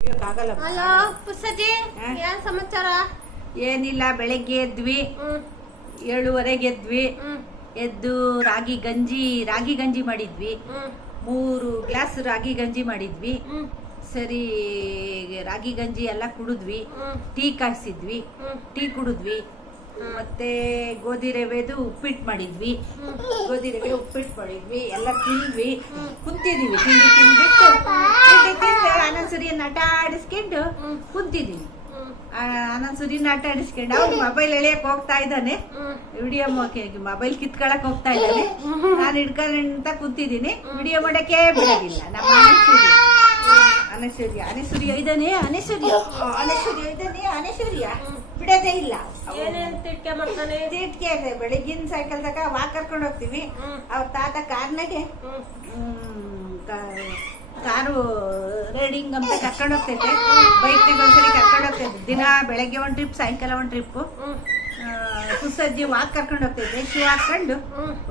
Hello ಪುಸ್ತಜಿ, ಏನ್ ಸಮಾಚಾರ? ಏನಿಲ್ಲ, ಬೆಳಗ್ಗೆ ಎದ್ವಿ, 7:30 ಎದ್ವಿ. ಎದ್ದು ರಾಗಿ ಗಂಜಿ ಮಾಡಿದ್ವಿ. 3 ಗ್ಲಾಸ್ ರಾಗಿ ಗಂಜಿ ಮಾಡಿದ್ವಿ. ಸರಿ, ರಾಗಿ ಗಂಜಿ ಎಲ್ಲ ಕುಡಿದ್ವಿ. Tea ಕಾಯಿಸಿದ್ವಿ, tea ಕುಡಿದ್ವಿ. ಮತ್ತೆ ಗೋಧಿ ರವೆದು ಉಪ್ಪಿಟ್ಟು ಮಾಡಿದ್ವಿ. ಎಲ್ಲ ತಿಂದ್ವಿ, ಕುಂತಿದೀವಿ. ತಿಂದ್ಬಿಟ್ಟು ಆನಂದ್ಸರಿಯನ್ನು ಆಟ ಆಡಿಸ್ಕೊಂಡು ಕುಂತಿದೀವಿ. ಆನಂದ್ಸರಿನ ಆಟ ಆಡಿಸ್ಕೊಂಡು ಅವ್ನು ಮೊಬೈಲ್ ಎಳೆಯಕ್ ಹೋಗ್ತಾ ಇದ್ದಾನೆ. ವಿಡಿಯೋ ಮೊಬೈಲ್ ಕಿತ್ಕೊಳಕ್ ಹೋಗ್ತಾ ಇದ್ದಾನೆ. ನಾನು ಹಿಡ್ಕೊಂತ ಕುಂತಿದ್ದೀನಿ. ವಿಡಿಯೋ ಮಾಡಕ್ಕೆ ಬಿಡೋದಿಲ್ಲ ನಮ್ಮ ಅನಸೂರ್ಯ ಇದ್ದಾನೆ. ಬಿಡೋದೇ ಇಲ್ಲ. ತಿಟ್ಕೆ ಮಾಡ್ತಾನೆ. ತಿಟ್ಕೆ ಇದೆ. ಬೆಳಗಿನ ಸೈಕಲ್ ತಕ ವಾಕ್ ಕರ್ಕೊಂಡು ಹೋಗ್ತೀವಿ. ಅವ್ರ ತಾತ ಕಾರ್ನಾಗೆ ಕಾರು ರೈಡಿಂಗ್ ಅಂತ ಕರ್ಕೊಂಡು ಹೋಗ್ತೈತೆ. ಬೈಕ್ನಾಗ ಒಂದ್ಸರಿ ಕರ್ಕೊಂಡು ಹೋಗ್ತೈತೆ. ದಿನ ಬೆಳಗ್ಗೆ ಒಂದ್ ಟ್ರಿಪ್, ಸಾಯಂಕಾಲ ಒಂದ್ ಟ್ರಿಪ್. ಪುಸ್ತಜ್ಜಿ ವಾಕ್ ಕರ್ಕೊಂಡು ಹೋಗ್ತೈತೆ. ಶೂ ಹಾಕೊಂಡು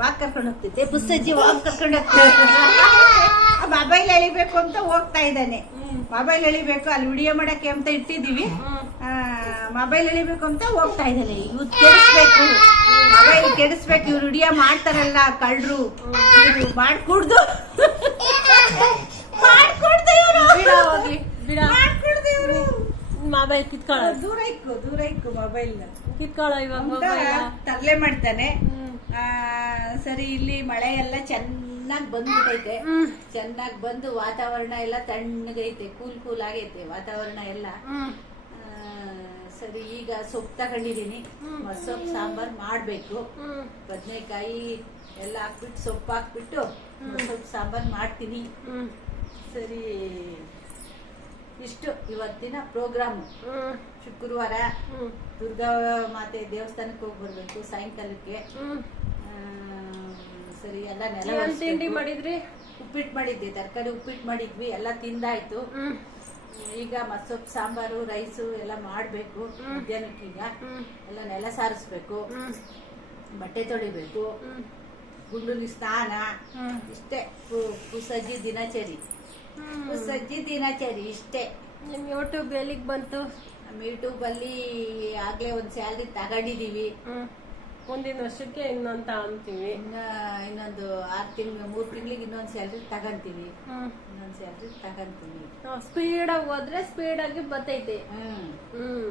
ವಾಕ್ ಕರ್ಕೊಂಡು ಹೋಗ್ತೈತೆ. ಪುಸ್ತಜ್ಜಿ ವಾಕ್ ಕರ್ಕೊಂಡು ಹೋಗ್ತೈತೆ. ಮೊಬೈಲ್ ಎಳಿಬೇಕು ಅಂತ ಹೋಗ್ತಾ ಇದ್ದಾನೆ. ಮೊಬೈಲ್ ಎಳಿಬೇಕು, ಅಲ್ಲಿ ವಿಡಿಯೋ ಮಾಡಕ್ಕೆ ಅಂತ ಇಟ್ಟಿದೀವಿ. ಮೊಬೈಲ್ ಎಳಿಬೇಕು ಅಂತ ಹೋಗ್ತಾ ಇದ್ದಾನೆ. ಇವ್ ಕೆಡಿಸ್ಬೇಕು, ಮೊಬೈಲ್ ಕೆಡಿಸ್ಬೇಕು. ಇವ್ರು ವಿಡಿಯೋ ಮಾಡ್ತಾರಲ್ಲ ಕಳ್ರು, ಮಾಡ್ಕೂಡ್ದು ಮೊಬೈಲ್ ಕಿತ್ಕೊಳ್ಳ. ದೂರ ಇಕ್ಕು ಮೊಬೈಲ್ ಕಿತ್ಕೊಳ್ಳ. ಇವಾಗ ತರಲೆ ಮಾಡ್ತಾನೆ. ಸರಿ, ಇಲ್ಲಿ ಮಳೆ ಎಲ್ಲ ಚೆನ್ನಾಗಿ ಬಂದ್ಬಿಟ್ಟೈತೆ. ಚೆನ್ನಾಗಿ ಬಂದು ವಾತಾವರಣ ಎಲ್ಲ ತಣ್ಣಗೈತೆ. ಕೂಲ್ ಆಗೈತೆ ವಾತಾವರಣ ಎಲ್ಲ. ಸರಿ, ಈಗ ಸೊಪ್ಪು ತಗೊಂಡಿದೀನಿ. ಸೊಪ್ಪು ಸಾಂಬಾರ್ ಮಾಡ್ಬೇಕು. ಬದನೆಕಾಯಿ ಎಲ್ಲ ಹಾಕ್ಬಿಟ್ಟು, ಸೊಪ್ಪು ಹಾಕ್ಬಿಟ್ಟು ಸೊಪ್ಪು ಸಾಂಬಾರ್ ಮಾಡ್ತೀನಿ. ಸರಿ, ಇಷ್ಟು ಇವತ್ತಿನ ಪ್ರೋಗ್ರಾಮ್. ಶುಕ್ರವಾರ ದುರ್ಗಾ ಮಾತೆ ದೇವಸ್ಥಾನಕ್ಕೆ ಹೋಗಿ ಬರ್ಬೇಕು ಸಾಯಂಕಾಲಕ್ಕೆ. ಸರಿ, ಎಲ್ಲ ತಿಂಡಿ ಮಾಡಿದ್ರಿ? ಉಪ್ಪಿಟ್ಟು ಮಾಡಿದ್ವಿ, ತರಕಾರಿ ಉಪ್ಪಿಟ್ಟು ಮಾಡಿದ್ವಿ. ಎಲ್ಲ ತಿಂದಾಯ್ತು. ಈಗ ಸೊಪ್ಪು ಸಾಂಬಾರು, ರೈಸು ಎಲ್ಲ ಮಾಡ್ಬೇಕು. ಮಧ್ಯಾಹ್ನಕ್ಕೀಗ ಎಲ್ಲ ನೆಲ ಸಾರಿಸ್ಬೇಕು, ಬಟ್ಟೆ ತೊಳಿಬೇಕು, ಗುಂಡುಲಿ ಸ್ನಾನ. ಇಷ್ಟೇ ಪುಸಜ್ಜಿ ದಿನಚರಿ. ಇಷ್ಟೇ. ನಿಮ್ ಯೂಟ್ಯೂಬ್ ಎಲ್ಲಿಗೆ ಬಂತು? ನಮ್ಮ ಯೂಟ್ಯೂಬ್ ಅಲ್ಲಿ ಆಗ್ಲೇ ಒಂದ್ ಸ್ಯಾಲ್ರಿ ತಗೊಂಡಿದೀವಿ. ಮುಂದಿನ ವರ್ಷಕ್ಕೆ ಇನ್ನೊಂದು ತಗೊಂತೀವಿ. ಇನ್ನೊಂದು 6 ತಿಂಗಳು, 3 ತಿಂಗಳಿಗೆ ಇನ್ನೊಂದ್ ಸ್ಯಾಲ್ರಿ ತಗೊಂತೀವಿ. ಸ್ಪೀಡ್ ಆಗಿ ಹೋದ್ರೆ ಸ್ಪೀಡ್ ಆಗಿ ಬರ್ತೈತೆ.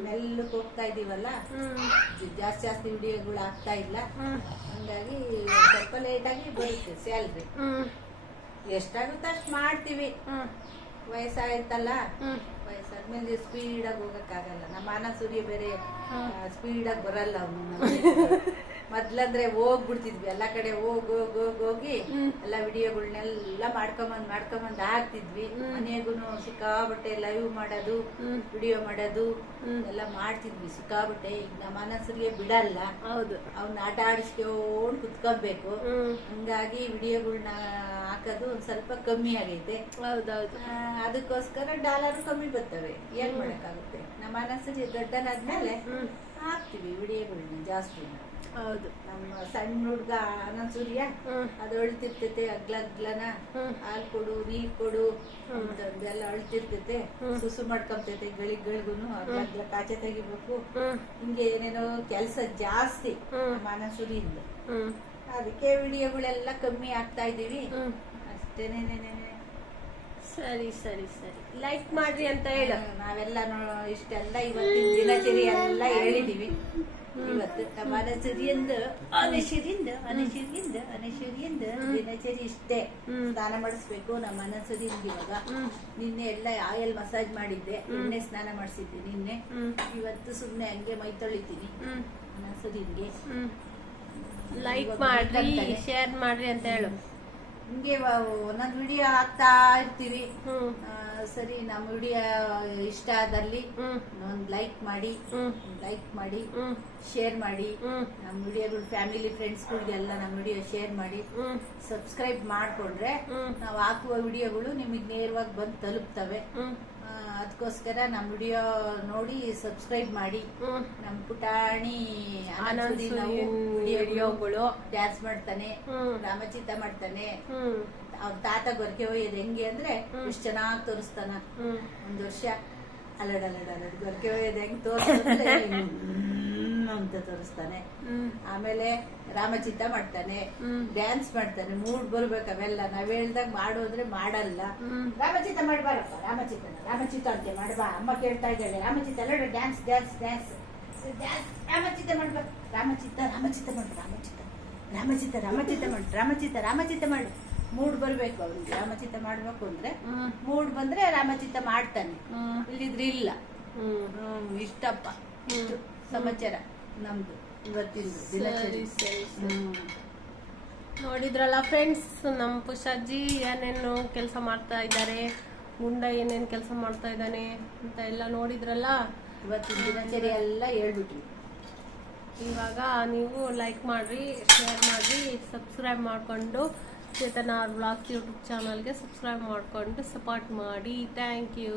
ಮೆಲ್ಲಕ್ಕೆ ಹೋಗ್ತಾ ಇದೀವಲ್ಲ, ಜಾಸ್ತಿ ವಿಡಿಯೋಗಳು ಆಗ್ತಾ ಇಲ್ಲ. ಹಂಗಾಗಿ ಸ್ವಲ್ಪ ಲೇಟ್ ಆಗಿ ಬರುತ್ತೆ ಸ್ಯಾಲ್ರಿ. ಎಷ್ಟಾಗುತ್ತೆ ಅಷ್ಟು ಮಾಡ್ತೀವಿ. ವಯಸ್ಸಾಯ್ತಲ್ಲ, ವಯಸ್ಸಾದ್ಮೇಲೆ ಸ್ಪೀಡ್ ಆಗಿ ಹೋಗಕ್ಕಾಗಲ್ಲ. ನಮ್ಮ ಅನಸೂರ್ಯ ಬೇರೆ ಸ್ಪೀಡ್ ಆಗಿ ಬರಲ್ಲ. ಅವನು ಮೊದ್ಲಂದ್ರೆ ಹೋಗ್ಬಿಡ್ತಿದ್ವಿ ಎಲ್ಲ ಕಡೆ. ಹೋಗಿ ಎಲ್ಲ ವಿಡಿಯೋಗಳನ್ನೆಲ್ಲ ಮಾಡ್ಕೊಂಬಂದ್ ಹಾಕ್ತಿದ್ವಿ. ಮನೆಗೂ ಸಿಕ್ಕಾಬಟ್ಟೆ ಲೈವ್ ಮಾಡೋದು, ವಿಡಿಯೋ ಮಾಡೋದು ಎಲ್ಲ ಮಾಡ್ತಿದ್ವಿ ಸಿಕ್ಕಾಬಟ್ಟೆ. ಈಗ ನಮ್ಮ ಅನಸೂರ್ಯ ಬಿಡಲ್ಲ. ಹೌದು, ಅವ್ನ ಆಟ ಆಡಿಸ್ಕೊಂಡ್ ಕುತ್ಕೊಬೇಕು. ಹಂಗಾಗಿ ವಿಡಿಯೋಗಳನ್ನ ಹಾಕೋದು ಒಂದ್ ಸ್ವಲ್ಪ ಕಮ್ಮಿ ಆಗೈತೆ. ಹೌದೌದು. ಅದಕ್ಕೋಸ್ಕರ ಡಾಲರ್ ಕಮ್ಮಿ ಬರ್ತವೆ. ಏನ್ ಮಾಡಕ್ಕಾಗುತ್ತೆ? ನಮ್ಮ ಅನಸೂರ್ಯ ದೊಡ್ಡನಾದ್ಮೇಲೆ ಹಾಕ್ತಿವಿ ವಿಡಿಯೋಗಳನ್ನ ಜಾಸ್ತಿ. ಹೌದು, ನಮ್ಮ ಸಣ್ಣ ಹುಡ್ಗ ಅನಸೂರ್ಯ ಅದು ಅಳ್ತಿರ್ತೈತೆ. ಅಗ್ಲನ ಹಾಲ್ ಕೊಡು, ನೀರ್ ಕೊಡು ಅಂತಂದೆಲ್ಲ ಅಳ್ತಿರ್ತೈತೆ. ಸುಸು ಮಾಡ್ಕೊಂತೈತೆ ಗಳಿಗೂನು. ಅಗ್ಲ ಕಾಚೆ ತೆಗಿಬೇಕು. ಹಿಂಗೆ ಏನೇನೋ ಕೆಲ್ಸ ಜಾಸ್ತಿ ನಮ್ಮ ಅನಸೂರಿಯಿಂದ. ಅದಕ್ಕೆ ವಿಡಿಯೋಗಳೆಲ್ಲ ಕಮ್ಮಿ ಆಗ್ತಾ ಇದೀವಿ ಅಷ್ಟೇನೆ. ಸರಿ, ಲೈಕ್ ಮಾಡ್ರಿ ಅಂತ ಹೇಳ. ನಾವೆಲ್ಲ ಇಷ್ಟೆಲ್ಲ ಇವತ್ತಿನ ದಿನಚರಿ ಎಲ್ಲ ಹೇಳಿದೀವಿ. ಇವತ್ತು ನಮ್ಮ ಅನಸೂರಿಯಿಂದ ದಿನಚರಿ ಇಷ್ಟೇ. ಸ್ನಾನ ಮಾಡಿಸ್ಬೇಕು ನಮ್ಮ ಅನಸೂರಿಯಿಂದ. ಇವಾಗ ನಿನ್ನೆ ಎಲ್ಲ ಆಯಿಲ್ ಮಸಾಜ್ ಮಾಡಿದ್ದೆ, ಎಣ್ಣೆ ಸ್ನಾನ ಮಾಡಿಸಿದ್ದೆ ನಿನ್ನೆ. ಇವತ್ತು ಸುಮ್ನೆ ಹಂಗೆ ಮೈ ತೊಳಿತೀನಿ ಅನಸೂರಿಗೆ. ಲೈಕ್ ಮಾಡ್ರಿ, ಶೇರ್ ಮಾಡ್ರಿ ಅಂತ ಹೇಳು. ಹಿಂಗೆ ಒಂದೊಂದು ವಿಡಿಯೋ ಹಾಕ್ತಾ ಇರ್ತೀವಿ. ಸರಿ, ನಮ್ಮ ವಿಡಿಯೋ ಇಷ್ಟ ಆದಲ್ಲಿ ಒಂದು ಲೈಕ್ ಮಾಡಿ ಶೇರ್ ಮಾಡಿ. ನಮ್ಮ ವಿಡಿಯೋಗಳು ಫ್ಯಾಮಿಲಿ ಫ್ರೆಂಡ್ಸ್ಗಳಿಗೆಲ್ಲ ನಮ್ಮ ವಿಡಿಯೋ ಶೇರ್ ಮಾಡಿ. ಸಬ್ಸ್ಕ್ರೈಬ್ ಮಾಡ್ಕೊಂಡ್ರೆ ನಾವು ಹಾಕುವ ವಿಡಿಯೋಗಳು ನಿಮಗೆ ನೇರವಾಗಿ ಬಂದು ತಲುಪ್ತವೆ. ಅದಕ್ಕೋಸ್ಕರ ನಮ್ಮ ವಿಡಿಯೋ ನೋಡಿ ಸಬ್ಸ್ಕ್ರೈಬ್ ಮಾಡಿ. ನಮ್ಮ ಪುಟಾಣಿ ವಿಡಿಯೋಗಳು ಡ್ಯಾನ್ಸ್ ಮಾಡ್ತಾನೆ, ರಾಮಚಿತ ಮಾಡ್ತಾನೆ, ಅವ್ರ ತಾತ ಗೊರಕೆ ಒಯ್ಯೋದು ಹೆಂಗೆ ಅಂದ್ರೆ ಎಷ್ಟು ಚೆನ್ನಾಗಿ ತೋರಿಸ್ತಾನ. ಒಂದು ವರ್ಷ ಅಲಡ್ ಗೊರಕೆ ಒಯ್ಯೋದು ಹೆಂಗ್ ತೋರಿಸ್ತಾನೆ ಅಂತ ತೋರಿಸ್ತಾನೆ. ಆಮೇಲೆ ರಾಮಚಿತ್ತ ಮಾಡ್ತಾನೆ, ಡ್ಯಾನ್ಸ್ ಮಾಡ್ತಾನೆ. ಮೂಡ್ ಬರ್ಬೇಕು ಅವೆಲ್ಲ. ನಾವ್ ಹೇಳ್ದಾಗ ಮಾಡೋದ್ರೆ ಮಾಡಲ್ಲ. ರಾಮಚಿತ್ತ ಮಾಡ್ಬಾರಪ್ಪ, ರಾಮಚಿತ್ತ ಅಂತೆ ಮಾಡ್ಬಾ, ಅಮ್ಮ ಕೇಳ್ತಾ ಇದ್ದಾಳೆ. ರಾಮಚಿತ್ತ ಅಲ್ಲ, ಡ್ಯಾನ್ಸ್ ಡ್ಯಾನ್ಸ್ ಡ್ಯಾನ್ಸ್ ಡ್ಯಾನ್ಸ್. ರಾಮಚಿತ್ತ ಮಾಡ್ಬಾ, ರಾಮಚಿತ್ತ ಮಾಡು. ಮೂಡ್ ಬರ್ಬೇಕು ಅವ್ನಿಗೆ. ರಾಮಚಿತ್ತ ಮಾಡ್ಬೇಕು ಅಂದ್ರೆ ಮೂಡ್ ಬಂದ್ರೆ ರಾಮಚಿತ್ತ ಮಾಡ್ತಾನೆ, ಇಲ್ಲಿದ್ರೆ ಇಲ್ಲ. ಇಷ್ಟಪ್ಪ, ಇಷ್ಟು ಸಮಾಚಾರ ನಮ್ದು ಇವತ್ತಿಂದು ದಿನಚರಿ. ನೋಡಿದ್ರಲ್ಲ ಫ್ರೆಂಡ್ಸ್, ನಮ್ಮ ಪುಷಾಜ್ಜಿ ಏನೇನು ಕೆಲಸ ಮಾಡ್ತಾ ಇದ್ದಾರೆ, ಗುಂಡ ಏನೇನು ಕೆಲಸ ಮಾಡ್ತಾ ಇದ್ದಾನೆ ಅಂತ ಎಲ್ಲ ನೋಡಿದ್ರಲ್ಲ. ಇವತ್ತಿನ ದಿನಚರಿ ಎಲ್ಲ ಹೇಳ್ಬಿಟ್ವಿ. ಇವಾಗ ನೀವು ಲೈಕ್ ಮಾಡ್ರಿ, ಶೇರ್ ಮಾಡ್ರಿ, ಸಬ್ಸ್ಕ್ರೈಬ್ ಮಾಡಿಕೊಂಡು ಚೇತನ ಆರ್ ಬ್ಲಾಗ್ಸ್ ಯೂಟ್ಯೂಬ್ ಚಾನಲ್ಗೆ ಸಬ್ಸ್ಕ್ರೈಬ್ ಮಾಡಿಕೊಂಡು ಸಪೋರ್ಟ್ ಮಾಡಿ. Thank you.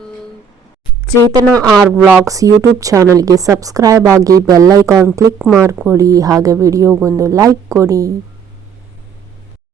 Chetana R blogs YouTube ಚಾನಲ್ಗೆ ಸಬ್ಸ್ಕ್ರೈಬ್ ಆಗಿ ಬೆಲ್ ಐಕಾನ್ ಕ್ಲಿಕ್ ಮಾಡ್ಕೊಳ್ಳಿ. ಹಾಗೆ ವಿಡಿಯೋಗೊಂದು ಲೈಕ್ ಕೊಡಿ.